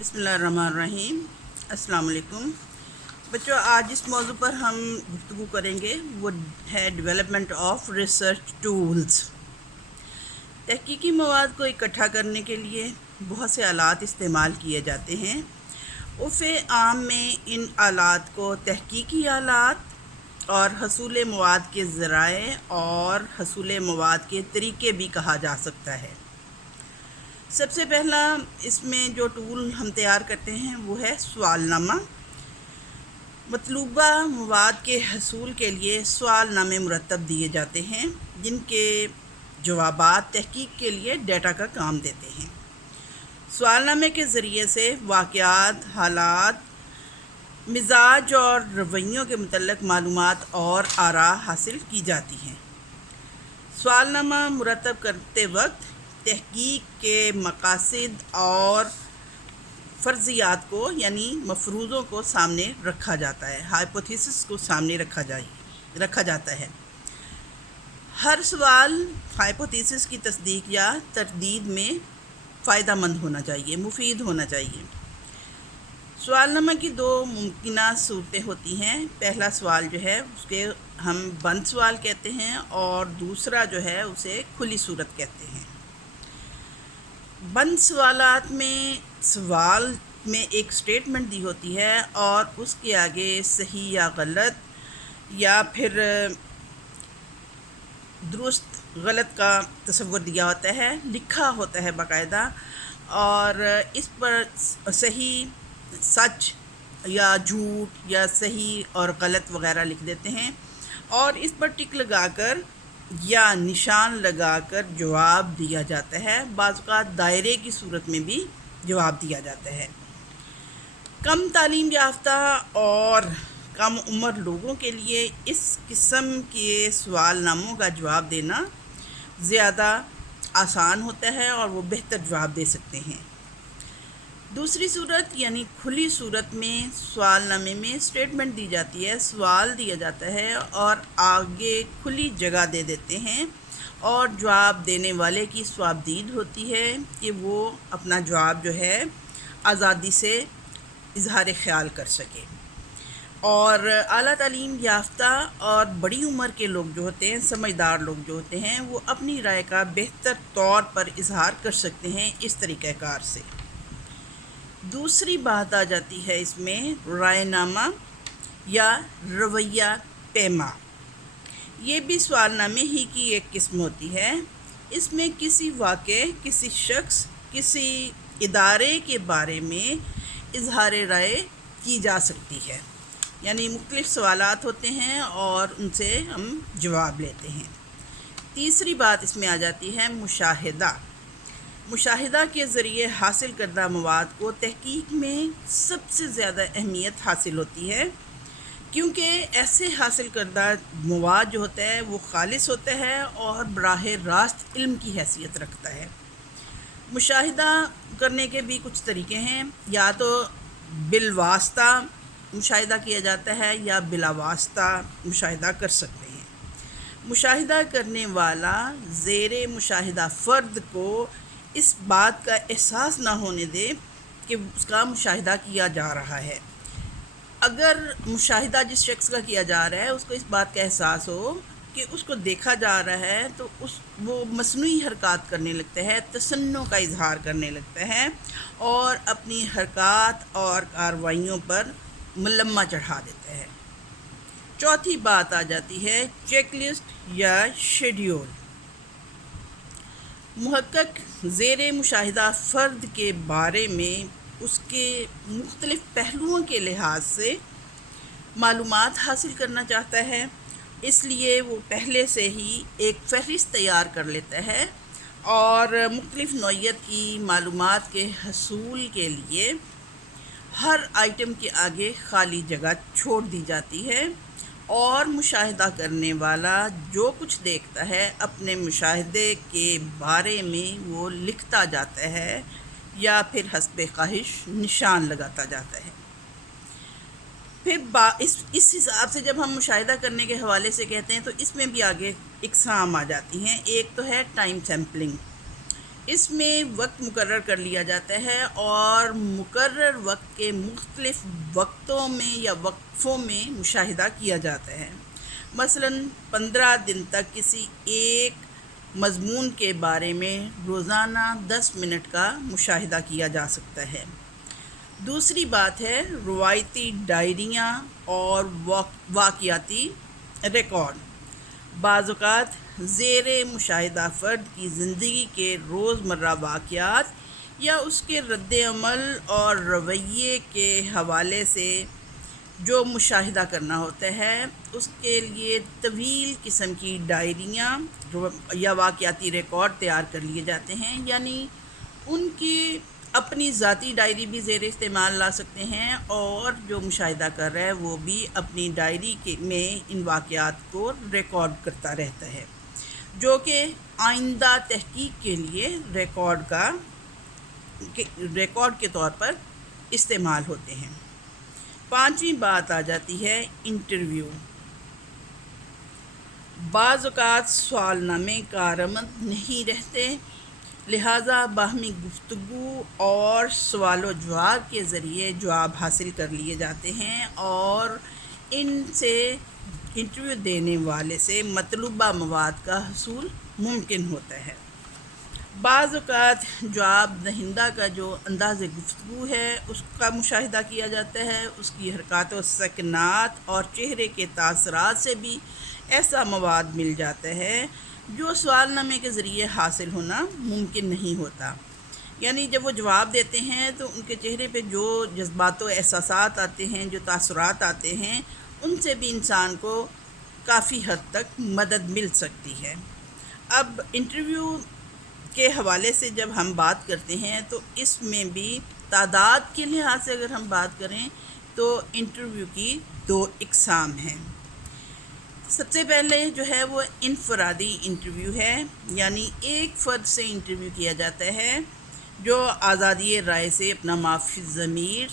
بسم اللہ الرحمن الرحیم۔ السلام علیکم بچوں، آج اس موضوع پر ہم گفتگو کریں گے، وہ ہے ڈیولپمنٹ آف ریسرچ ٹولز۔ تحقیقی مواد کو اکٹھا کرنے کے لیے بہت سے آلات استعمال کیے جاتے ہیں۔ عرف عام میں ان آلات کو تحقیقی آلات اور حصول مواد کے ذرائع اور حصول مواد کے طریقے بھی کہا جا سکتا ہے۔ سب سے پہلا اس میں جو ٹول ہم تیار کرتے ہیں وہ ہے سوال نامہ۔ مطلوبہ مواد کے حصول کے لیے سوال نامے مرتب دیے جاتے ہیں، جن کے جوابات تحقیق کے لیے ڈیٹا کا کام دیتے ہیں۔ سوال نامے کے ذریعے سے واقعات، حالات، مزاج اور رویوں کے متعلق معلومات اور آراء حاصل کی جاتی ہیں۔ سوال نامہ مرتب کرتے وقت تحقیق کے مقاصد اور فرضیات کو یعنی مفروضوں کو سامنے رکھا جاتا ہے، ہائپوتھیسس کو سامنے رکھا جاتا ہے۔ ہر سوال ہائپوتھیسس کی تصدیق یا تردید میں فائدہ مند ہونا چاہیے، مفید ہونا چاہیے۔ سوال نامہ کی دو ممکنہ صورتیں ہوتی ہیں۔ پہلا سوال جو ہے اس کے ہم بند سوال کہتے ہیں، اور دوسرا جو ہے اسے کھلی صورت کہتے ہیں۔ بند سوالات میں سوال میں ایک سٹیٹمنٹ دی ہوتی ہے اور اس کے آگے صحیح یا غلط یا پھر درست غلط کا تصور دیا ہوتا ہے، لکھا ہوتا ہے باقاعدہ، اور اس پر صحیح، سچ یا جھوٹ یا صحیح اور غلط وغیرہ لکھ دیتے ہیں، اور اس پر ٹک لگا کر یا نشان لگا کر جواب دیا جاتا ہے۔ بعض اوقات دائرے کی صورت میں بھی جواب دیا جاتا ہے۔ کم تعلیم یافتہ اور کم عمر لوگوں کے لیے اس قسم کے سوال ناموں کا جواب دینا زیادہ آسان ہوتا ہے اور وہ بہتر جواب دے سکتے ہیں۔ دوسری صورت یعنی کھلی صورت میں سوال نامے میں سٹیٹمنٹ دی جاتی ہے، سوال دیا جاتا ہے اور آگے کھلی جگہ دے دیتے ہیں، اور جواب دینے والے کی صوابدید ہوتی ہے کہ وہ اپنا جواب جو ہے آزادی سے اظہار خیال کر سکے۔ اور اعلیٰ تعلیم یافتہ اور بڑی عمر کے لوگ جو ہوتے ہیں، سمجھدار لوگ جو ہوتے ہیں، وہ اپنی رائے کا بہتر طور پر اظہار کر سکتے ہیں اس طریقہ کار سے۔ دوسری بات آ جاتی ہے اس میں رائے نامہ یا رویہ پیما۔ یہ بھی سوال نامے ہی کی ایک قسم ہوتی ہے۔ اس میں کسی واقعے، کسی شخص، کسی ادارے کے بارے میں اظہار رائے کی جا سکتی ہے، یعنی مختلف سوالات ہوتے ہیں اور ان سے ہم جواب لیتے ہیں۔ تیسری بات اس میں آ جاتی ہے مشاہدہ۔ مشاہدہ کے ذریعے حاصل کردہ مواد کو تحقیق میں سب سے زیادہ اہمیت حاصل ہوتی ہے، کیونکہ ایسے حاصل کردہ مواد جو ہوتا ہے وہ خالص ہوتا ہے اور براہ راست علم کی حیثیت رکھتا ہے۔ مشاہدہ کرنے کے بھی کچھ طریقے ہیں، یا تو بالواسطہ مشاہدہ کیا جاتا ہے یا بلا واسطہ مشاہدہ کر سکتے ہیں۔ مشاہدہ کرنے والا زیر مشاہدہ فرد کو اس بات کا احساس نہ ہونے دے کہ اس کا مشاہدہ کیا جا رہا ہے۔ اگر مشاہدہ جس شخص کا کیا جا رہا ہے اس کو اس بات کا احساس ہو کہ اس کو دیکھا جا رہا ہے، تو وہ مصنوعی حرکات کرنے لگتا ہے، تصنع کا اظہار کرنے لگتا ہے اور اپنی حرکات اور کارروائیوں پر ملمہ چڑھا دیتا ہے۔ چوتھی بات آ جاتی ہے چیک لسٹ یا شیڈیول۔ محقق زیر مشاہدہ فرد کے بارے میں اس کے مختلف پہلوؤں کے لحاظ سے معلومات حاصل کرنا چاہتا ہے، اس لیے وہ پہلے سے ہی ایک فہرست تیار کر لیتا ہے، اور مختلف نوعیت کی معلومات کے حصول کے لیے ہر آئٹم کے آگے خالی جگہ چھوڑ دی جاتی ہے، اور مشاہدہ کرنے والا جو کچھ دیکھتا ہے اپنے مشاہدے کے بارے میں وہ لکھتا جاتا ہے یا پھر حسب خواہش نشان لگاتا جاتا ہے۔ پھر اس حساب سے جب ہم مشاہدہ کرنے کے حوالے سے کہتے ہیں تو اس میں بھی آگے اقسام آ جاتی ہیں۔ ایک تو ہے ٹائم سیمپلنگ، اس میں وقت مقرر کر لیا جاتا ہے اور مقرر وقت کے مختلف وقتوں میں یا وقفوں میں مشاہدہ کیا جاتا ہے۔ مثلاً 15 دن تک کسی ایک مضمون کے بارے میں روزانہ 10 منٹ کا مشاہدہ کیا جا سکتا ہے۔ دوسری بات ہے روایتی ڈائریاں اور واقعاتی ریکارڈ۔ بعض اوقات زیر مشاہدہ فرد کی زندگی کے روزمرہ واقعات یا اس کے رد عمل اور رویے کے حوالے سے جو مشاہدہ کرنا ہوتا ہے اس کے لیے طویل قسم کی ڈائریاں یا واقعاتی ریکارڈ تیار کر لیے جاتے ہیں، یعنی ان کی اپنی ذاتی ڈائری بھی زیر استعمال لا سکتے ہیں اور جو مشاہدہ کر رہا ہے وہ بھی اپنی ڈائری میں ان واقعات کو ریکارڈ کرتا رہتا ہے، جو کہ آئندہ تحقیق کے لیے ریکارڈ کے طور پر استعمال ہوتے ہیں۔ پانچویں بات آ جاتی ہے انٹرویو۔ بعض اوقات سوال نامے کارآمد نہیں رہتے، لہٰذا باہمی گفتگو اور سوال و جواب کے ذریعے جواب حاصل کر لیے جاتے ہیں اور ان سے انٹرویو دینے والے سے مطلوبہ مواد کا حصول ممکن ہوتا ہے۔ بعض اوقات جواب دہندہ کا جو انداز گفتگو ہے اس کا مشاہدہ کیا جاتا ہے، اس کی حرکات و سکنات اور چہرے کے تاثرات سے بھی ایسا مواد مل جاتا ہے جو سوال نامے کے ذریعے حاصل ہونا ممکن نہیں ہوتا۔ یعنی جب وہ جواب دیتے ہیں تو ان کے چہرے پہ جو جذبات و احساسات آتے ہیں، جو تاثرات آتے ہیں، ان سے بھی انسان کو کافی حد تک مدد مل سکتی ہے۔ اب انٹرویو کے حوالے سے جب ہم بات کرتے ہیں تو اس میں بھی تعداد کے لحاظ سے اگر ہم بات کریں تو انٹرویو کی 2 اقسام ہیں۔ سب سے پہلے جو ہے وہ انفرادی انٹرویو ہے، یعنی ایک فرد سے انٹرویو کیا جاتا ہے جو آزادی رائے سے اپنا معافی ضمیر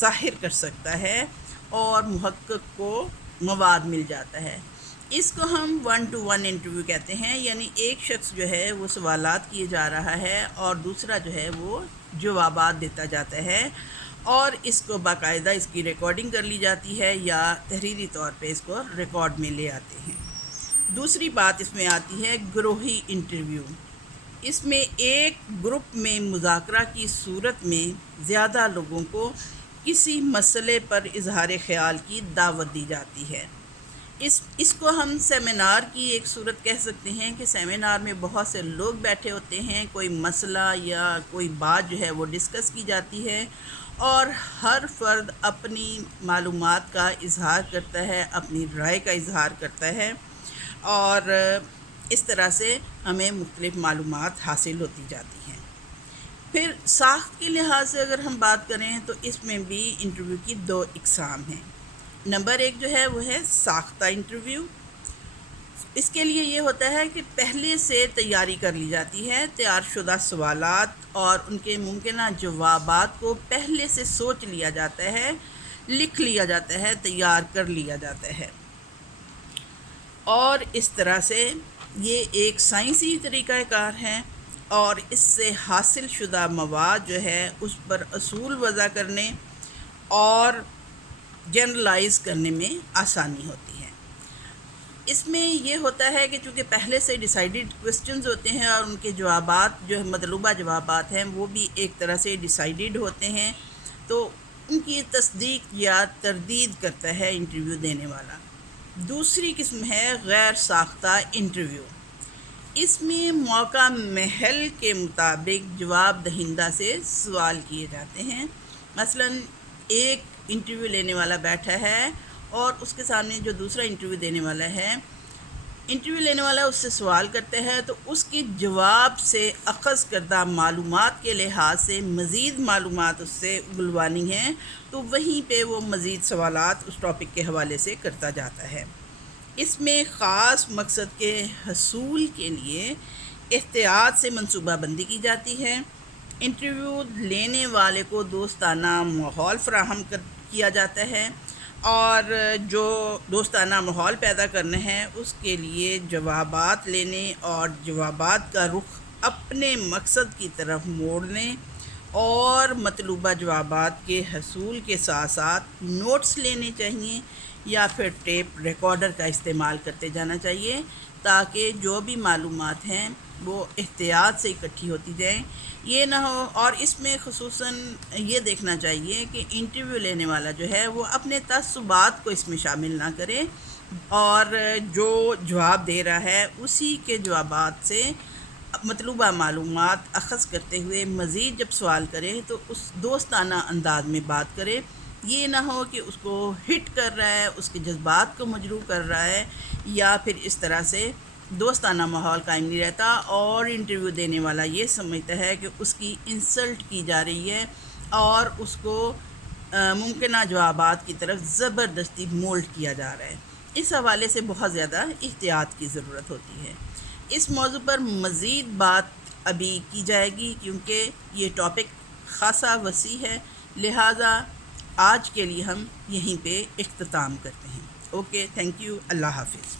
ظاہر کر سکتا ہے اور محقق کو مواد مل جاتا ہے۔ اس کو ہم 1 to 1 انٹرویو کہتے ہیں، یعنی ایک شخص جو ہے وہ سوالات کیے جا رہا ہے اور دوسرا جو ہے وہ جوابات دیتا جاتا ہے، اور اس کو باقاعدہ اس کی ریکارڈنگ کر لی جاتی ہے یا تحریری طور پہ اس کو ریکارڈ میں لے آتے ہیں۔ دوسری بات اس میں آتی ہے گروہی انٹرویو۔ اس میں ایک گروپ میں مذاکرہ کی صورت میں زیادہ لوگوں کو کسی مسئلے پر اظہار خیال کی دعوت دی جاتی ہے۔ اس کو ہم سیمینار کی ایک صورت کہہ سکتے ہیں کہ سیمینار میں بہت سے لوگ بیٹھے ہوتے ہیں، کوئی مسئلہ یا کوئی بات جو ہے وہ ڈسکس کی جاتی ہے اور ہر فرد اپنی معلومات کا اظہار کرتا ہے، اپنی رائے کا اظہار کرتا ہے، اور اس طرح سے ہمیں مختلف معلومات حاصل ہوتی جاتی ہیں۔ پھر ساخت کے لحاظ سے اگر ہم بات کریں تو اس میں بھی انٹرویو کی 2 اقسام ہیں۔ نمبر 1 جو ہے وہ ہے ساختہ انٹرویو۔ اس کے لیے یہ ہوتا ہے کہ پہلے سے تیاری کر لی جاتی ہے، تیار شدہ سوالات اور ان کے ممکنہ جوابات کو پہلے سے سوچ لیا جاتا ہے، لکھ لیا جاتا ہے، تیار کر لیا جاتا ہے، اور اس طرح سے یہ ایک سائنسی طریقہ کار ہے اور اس سے حاصل شدہ مواد جو ہے اس پر اصول وضع کرنے اور جنرلائز کرنے میں آسانی ہوتی ہے۔ اس میں یہ ہوتا ہے کہ چونکہ پہلے سے ڈیسائیڈڈ کوسچنز ہوتے ہیں اور ان کے جوابات جو مطلوبہ جوابات ہیں وہ بھی ایک طرح سے ڈیسائیڈڈ ہوتے ہیں، تو ان کی تصدیق یا تردید کرتا ہے انٹرویو دینے والا۔ دوسری قسم ہے غیر ساختہ انٹرویو۔ اس میں موقع محل کے مطابق جواب دہندہ سے سوال کیے جاتے ہیں۔ مثلاً ایک انٹرویو لینے والا بیٹھا ہے اور اس کے سامنے جو دوسرا انٹرویو دینے والا ہے، انٹرویو لینے والا اس سے سوال کرتا ہے تو اس کی جواب سے اخذ کردہ معلومات کے لحاظ سے مزید معلومات اس سے اگلوانی ہیں، تو وہیں پہ وہ مزید سوالات اس ٹاپک کے حوالے سے کرتا جاتا ہے۔ اس میں خاص مقصد کے حصول کے لیے احتیاط سے منصوبہ بندی کی جاتی ہے۔ انٹرویو لینے والے کو دوستانہ ماحول فراہم کیا جاتا ہے، اور جو دوستانہ ماحول پیدا کرنا ہے اس کے لیے جوابات لینے اور جوابات کا رخ اپنے مقصد کی طرف موڑنے اور مطلوبہ جوابات کے حصول کے ساتھ ساتھ نوٹس لینے چاہیے یا پھر ٹیپ ریکارڈر کا استعمال کرتے جانا چاہیے تاکہ جو بھی معلومات ہیں وہ احتیاط سے اکٹھی ہوتی جائیں. یہ نہ ہو، اور اس میں خصوصاً یہ دیکھنا چاہیے کہ انٹرویو لینے والا جو ہے وہ اپنے تعصبات کو اس میں شامل نہ کرے اور جو جواب دے رہا ہے اسی کے جوابات سے مطلوبہ معلومات اخذ کرتے ہوئے مزید جب سوال کرے تو اس دوستانہ انداز میں بات کرے. یہ نہ ہو کہ اس کو ہٹ کر رہا ہے، اس کے جذبات کو مجروح کر رہا ہے، یا پھر اس طرح سے دوستانہ ماحول قائم نہیں رہتا اور انٹرویو دینے والا یہ سمجھتا ہے کہ اس کی انسلٹ کی جا رہی ہے اور اس کو ممکنہ جوابات کی طرف زبردستی مولڈ کیا جا رہا ہے. اس حوالے سے بہت زیادہ احتیاط کی ضرورت ہوتی ہے. اس موضوع پر مزید بات ابھی کی جائے گی کیونکہ یہ ٹاپک خاصا وسیع ہے، لہٰذا آج کے لیے ہم یہیں پہ اختتام کرتے ہیں. اوکے، تھینک یو، اللہ حافظ.